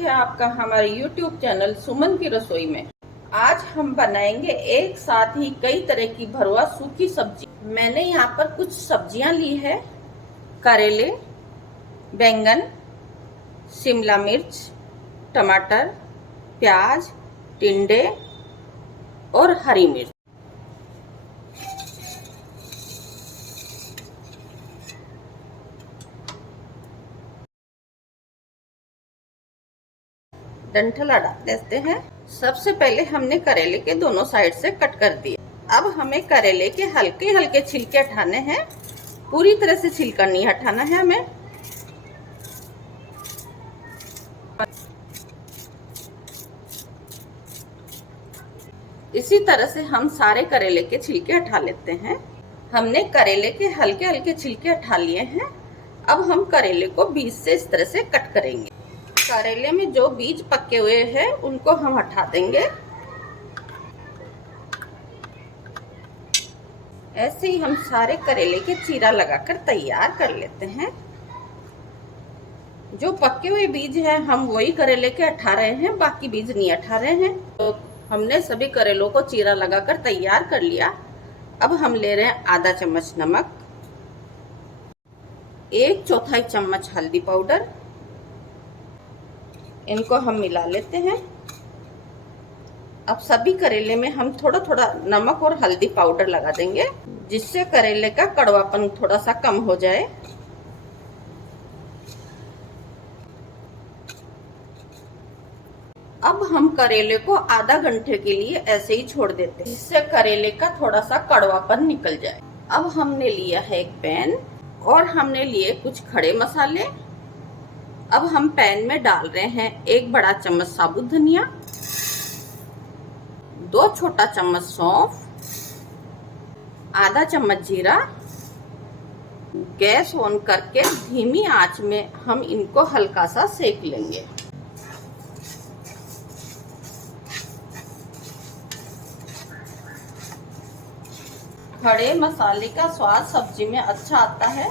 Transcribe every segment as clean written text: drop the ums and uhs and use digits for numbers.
है आपका हमारे YouTube चैनल सुमन की रसोई में। आज हम बनाएंगे एक साथ ही कई तरह की भरवा सूखी सब्जी। मैंने यहाँ पर कुछ सब्जियां ली है, करेले, बैंगन, शिमला मिर्च, टमाटर, प्याज, टिंडे और हरी मिर्च। डंठल डाल देते हैं। सबसे पहले हमने करेले के दोनों साइड से कट कर दिए। अब हमें करेले के हल्के हल्के छिलके हटाने हैं, पूरी तरह से छिलका नहीं हटाना है हमें। इसी तरह से हम सारे करेले के छिलके हटा लेते हैं। हमने करेले के हल्के हल्के छिलके हटा लिए हैं। अब हम करेले को बीज से इस तरह से कट करेंगे। करेले में जो बीज पके हुए हैं उनको हम हटा देंगे। ऐसे ही हम सारे करेले के चीरा लगाकर तैयार कर लेते हैं। जो पके हुए बीज हैं हम वही करेले के हटा रहे हैं, बाकी बीज नहीं हटा रहे हैं। तो हमने सभी करेलों को चीरा लगाकर तैयार कर लिया। अब हम ले रहे हैं आधा चम्मच नमक, 1/4 चम्मच हल्दी पाउडर। इनको हम मिला लेते हैं। अब सभी करेले में हम थोड़ा थोड़ा नमक और हल्दी पाउडर लगा देंगे, जिससे करेले का कड़वापन थोड़ा सा कम हो जाए। अब हम करेले को आधा घंटे के लिए ऐसे ही छोड़ देते हैं, जिससे करेले का थोड़ा सा कड़वापन निकल जाए। अब हमने लिया है एक पैन और हमने लिए कुछ खड़े मसाले। अब हम पैन में डाल रहे हैं 1 बड़ा चम्मच साबुत धनिया, 2 छोटा चम्मच सौंफ, आधा चम्मच जीरा। गैस ऑन करके धीमी आंच में हम इनको हल्का सा सेक लेंगे। खड़े मसाले का स्वाद सब्जी में अच्छा आता है।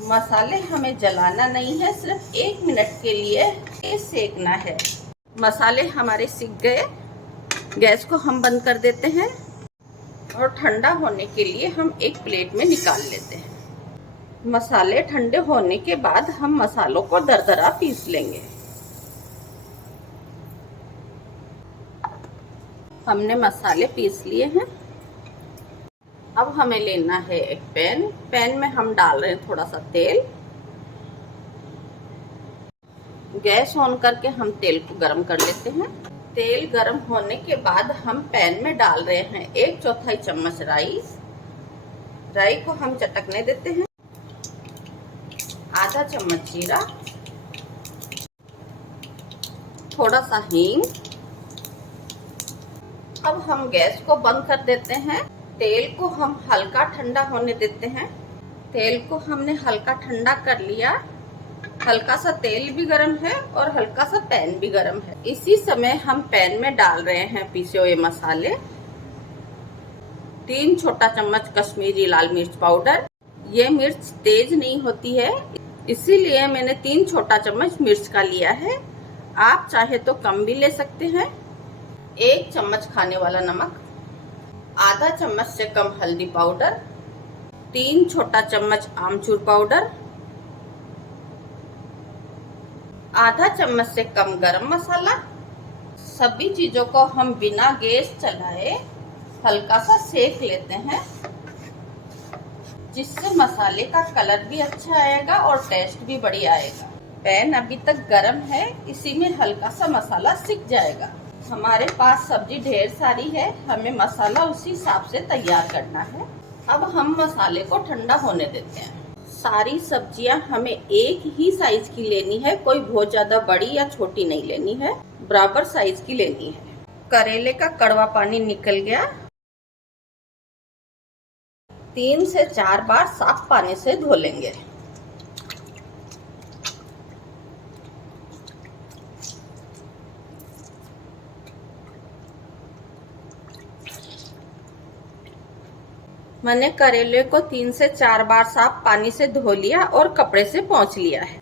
मसाले हमें जलाना नहीं है, सिर्फ 1 मिनट के लिए सेकना है। मसाले हमारे सिक गए। गैस को हम बंद कर देते हैं और ठंडा होने के लिए हम एक प्लेट में निकाल लेते हैं। मसाले ठंडे होने के बाद हम मसालों को दरदरा पीस लेंगे। हमने मसाले पीस लिए हैं। अब हमें लेना है एक पैन में हम डाल रहे हैं थोड़ा सा तेल। गैस ऑन करके हम तेल को गरम कर लेते हैं। तेल गरम होने के बाद हम पैन में डाल रहे हैं 1/4 चम्मच राई को हम चटकने देते हैं। आधा चम्मच जीरा, थोड़ा सा हींग। अब हम गैस को बंद कर देते हैं। तेल को हम हल्का ठंडा होने देते हैं। तेल को हमने हल्का ठंडा कर लिया। हल्का सा तेल भी गर्म है और हल्का सा पैन भी गर्म है। इसी समय हम पैन में डाल रहे हैं पीसे हुए मसाले, 3 छोटा चम्मच कश्मीरी लाल मिर्च पाउडर। ये मिर्च तेज नहीं होती है, इसीलिए मैंने 3 छोटा चम्मच मिर्च का लिया है। आप चाहे तो कम भी ले सकते हैं। 1 चम्मच खाने वाला नमक, आधा चम्मच से कम हल्दी पाउडर, 3 छोटा चम्मच आमचूर पाउडर, आधा चम्मच से कम गरम मसाला। सभी चीजों को हम बिना गैस चलाए हल्का सा सेक लेते हैं, जिससे मसाले का कलर भी अच्छा आएगा और टेस्ट भी बढ़िया आएगा। पैन अभी तक गरम है, इसी में हल्का सा मसाला सिक जाएगा। हमारे पास सब्जी ढेर सारी है, हमें मसाला उसी हिसाब से तैयार करना है। अब हम मसाले को ठंडा होने देते हैं। सारी सब्जियां हमें एक ही साइज की लेनी है, कोई बहुत ज्यादा बड़ी या छोटी नहीं लेनी है, बराबर साइज की लेनी है। करेले का कड़वा पानी निकल गया। 3 से 4 बार साफ पानी से धो लेंगे। मैंने करेले को 3 से 4 बार साफ पानी से धो लिया और कपड़े से पोंछ लिया है।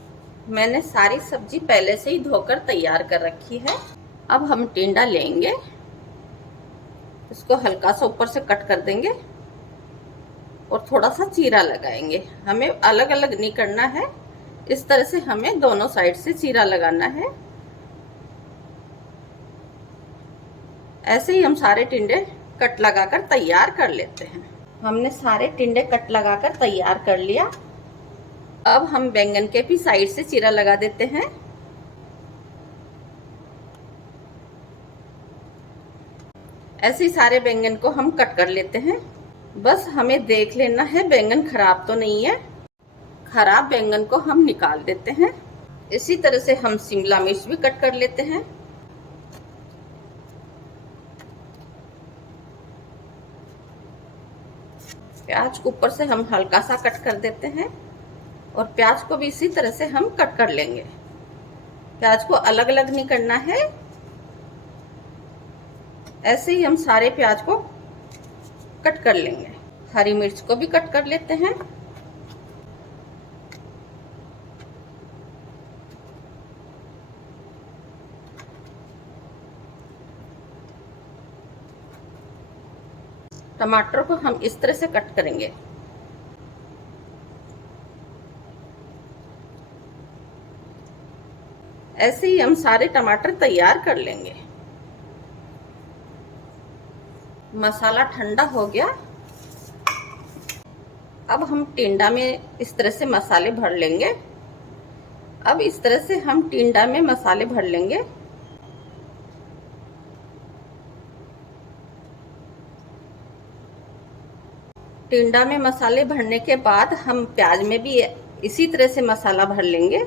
मैंने सारी सब्जी पहले से ही धोकर तैयार कर रखी है। अब हम टिंडा लेंगे, इसको हल्का सा ऊपर से कट कर देंगे और थोड़ा सा चीरा लगाएंगे। हमें अलग अलग नहीं करना है, इस तरह से हमें दोनों साइड से चीरा लगाना है। ऐसे ही हम सारे टिंडे कट लगाकर तैयार कर लेते हैं। हमने सारे टिंडे कट लगाकर तैयार कर लिया। अब हम बैंगन के भी साइड से चीरा लगा देते हैं। ऐसे ही सारे बैंगन को हम कट कर लेते हैं। बस हमें देख लेना है बैंगन खराब तो नहीं है। खराब बैंगन को हम निकाल देते हैं। इसी तरह से हम शिमला मिर्च भी कट कर लेते हैं। प्याज को ऊपर से हम हल्का सा कट कर देते हैं और प्याज को भी इसी तरह से हम कट कर लेंगे। प्याज को अलग अलग नहीं करना है। ऐसे ही हम सारे प्याज को कट कर लेंगे। हरी मिर्च को भी कट कर लेते हैं। टमाटर को हम इस तरह से कट करेंगे। ऐसे ही हम सारे टमाटर तैयार कर लेंगे। मसाला ठंडा हो गया। अब हम टिंडा में इस तरह से मसाले भर लेंगे। अब इस तरह से हम टिंडा में मसाले भर लेंगे। टिंडा में मसाले भरने के बाद हम प्याज में भी इसी तरह से मसाला भर लेंगे।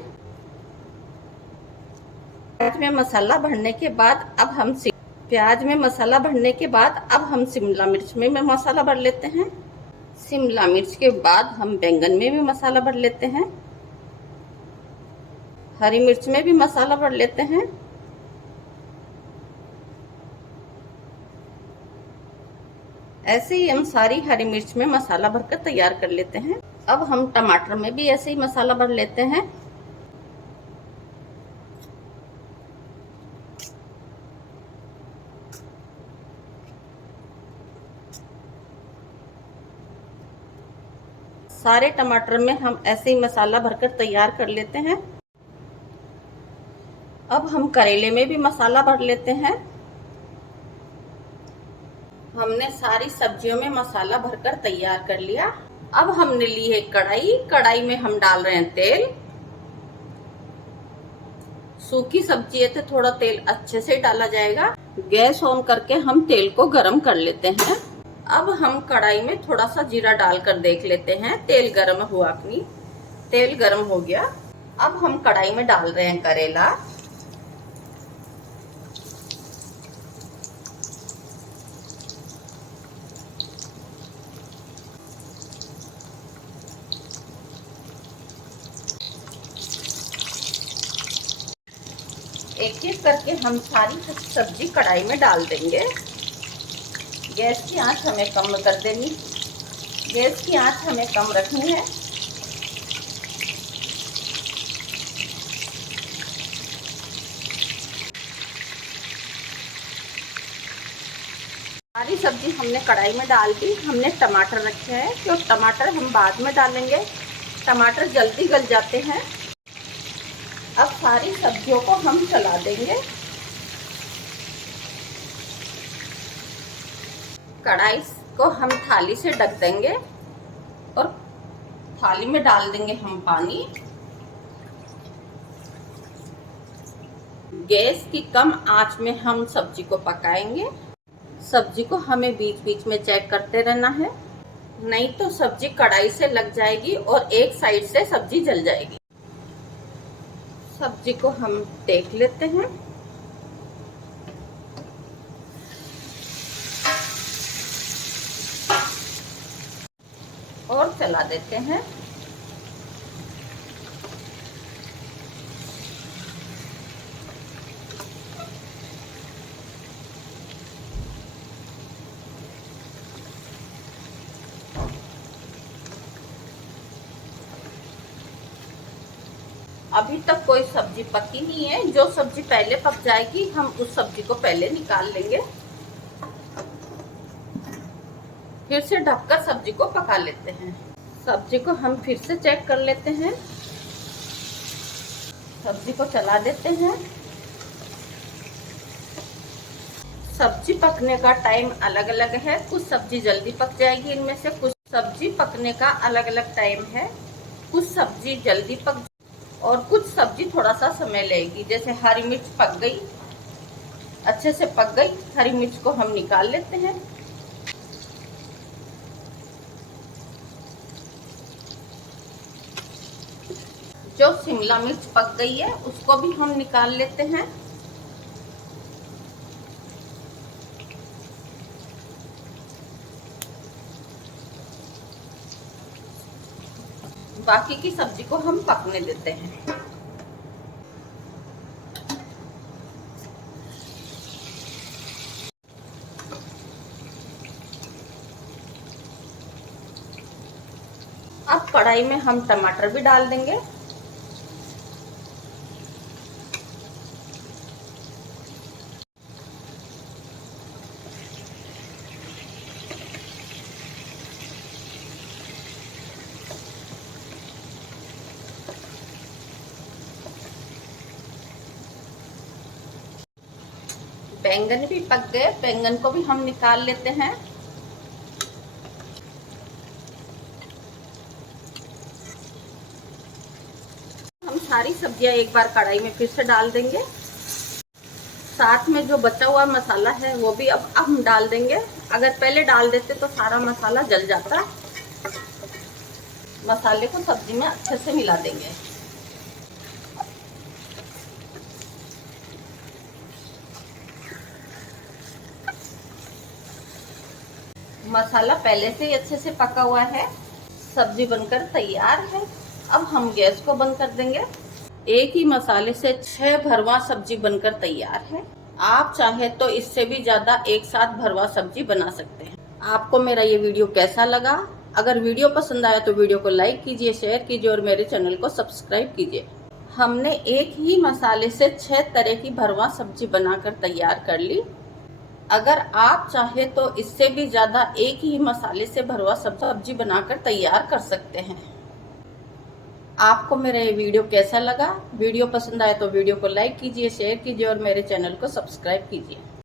प्याज में मसाला भरने के बाद अब हम शिमला मिर्च में भी मसाला भर लेते हैं। शिमला मिर्च के बाद हम बैंगन में भी मसाला भर लेते हैं। हरी मिर्च में भी मसाला भर लेते हैं। ऐसे ही हम सारी हरी मिर्च में मसाला भरकर तैयार कर लेते हैं। अब हम टमाटर में भी ऐसे ही मसाला भर लेते हैं। सारे टमाटर में हम ऐसे ही मसाला भरकर तैयार कर लेते हैं। अब हम करेले में भी मसाला भर लेते हैं। हमने सारी सब्जियों में मसाला भरकर तैयार कर लिया। अब हमने ली है कढ़ाई। कढ़ाई में हम डाल रहे हैं तेल। सूखी सब्जी है तो थोड़ा तेल अच्छे से डाला जाएगा। गैस ऑन करके हम तेल को गरम कर लेते हैं। अब हम कढ़ाई में थोड़ा सा जीरा डालकर देख लेते हैं तेल गरम हुआ कि नहीं। तेल गरम हो गया। अब हम कढ़ाई में डाल रहे हैं करेला। एक एक करके हम सारी सब्जी कढ़ाई में डाल देंगे। गैस की आंच हमें कम कर देनी। गैस की आंच हमें कम रखनी है। सारी सब्जी हमने कढ़ाई में डाल दी। हमने टमाटर रखे हैं तो टमाटर हम बाद में डालेंगे। टमाटर जल्दी गल जाते हैं। अब सारी सब्जियों को हम चला देंगे। कढ़ाई को हम थाली से ढक देंगे और थाली में डाल देंगे हम पानी। गैस की कम आंच में हम सब्जी को पकाएंगे। सब्जी को हमें बीच बीच में चेक करते रहना है, नहीं तो सब्जी कढ़ाई से लग जाएगी और एक साइड से सब्जी जल जाएगी। सब्जी को हम देख लेते हैं। और चला देते हैं। अभी तक कोई सब्जी पकी नहीं है। जो सब्जी पहले पक जाएगी हम उस सब्जी को पहले निकाल लेंगे। फिर से ढककर सब्जी को पका लेते हैं। सब्जी को हम फिर से चेक कर लेते हैं। सब्जी को चला देते हैं। सब्जी पकने का टाइम अलग अलग है। कुछ सब्जी जल्दी पक जाएगी इनमें से, कुछ सब्जी पकने का अलग अलग टाइम है। कुछ सब्जी जल्दी पक और कुछ सब्जी थोड़ा सा समय लेगी। जैसे हरी मिर्च पक गई, अच्छे से पक गई। हरी मिर्च को हम निकाल लेते हैं। जो शिमला मिर्च पक गई है उसको भी हम निकाल लेते हैं। बाकी की सब्जी को हम पकने देते हैं। अब कढ़ाई में हम टमाटर भी डाल देंगे। बैंगन भी पक गए, बैंगन को भी हम निकाल लेते हैं। हम सारी सब्जियां एक बार कढ़ाई में फिर से डाल देंगे। साथ में जो बचा हुआ मसाला है वो भी अब हम डाल देंगे। अगर पहले डाल देते तो सारा मसाला जल जाता। मसाले को सब्जी में अच्छे से मिला देंगे। मसाला पहले से ही अच्छे से पका हुआ है। सब्जी बनकर तैयार है। अब हम गैस को बंद कर देंगे। एक ही मसाले से 6 भरवा सब्जी बनकर तैयार है। आप चाहे तो इससे भी ज्यादा एक साथ भरवा सब्जी बना सकते हैं। आपको मेरा ये वीडियो कैसा लगा? अगर वीडियो पसंद आया तो वीडियो को लाइक कीजिए, शेयर कीजिए और मेरे चैनल को सब्सक्राइब कीजिए। हमने एक ही मसाले से 6 तरह की भरवा सब्जी बनाकर तैयार कर ली। अगर आप चाहे तो इससे भी ज्यादा एक ही मसाले से भरवा सब्जी बनाकर तैयार कर सकते हैं। आपको मेरा ये वीडियो कैसा लगा? वीडियो पसंद आए तो वीडियो को लाइक कीजिए, शेयर कीजिए और मेरे चैनल को सब्सक्राइब कीजिए।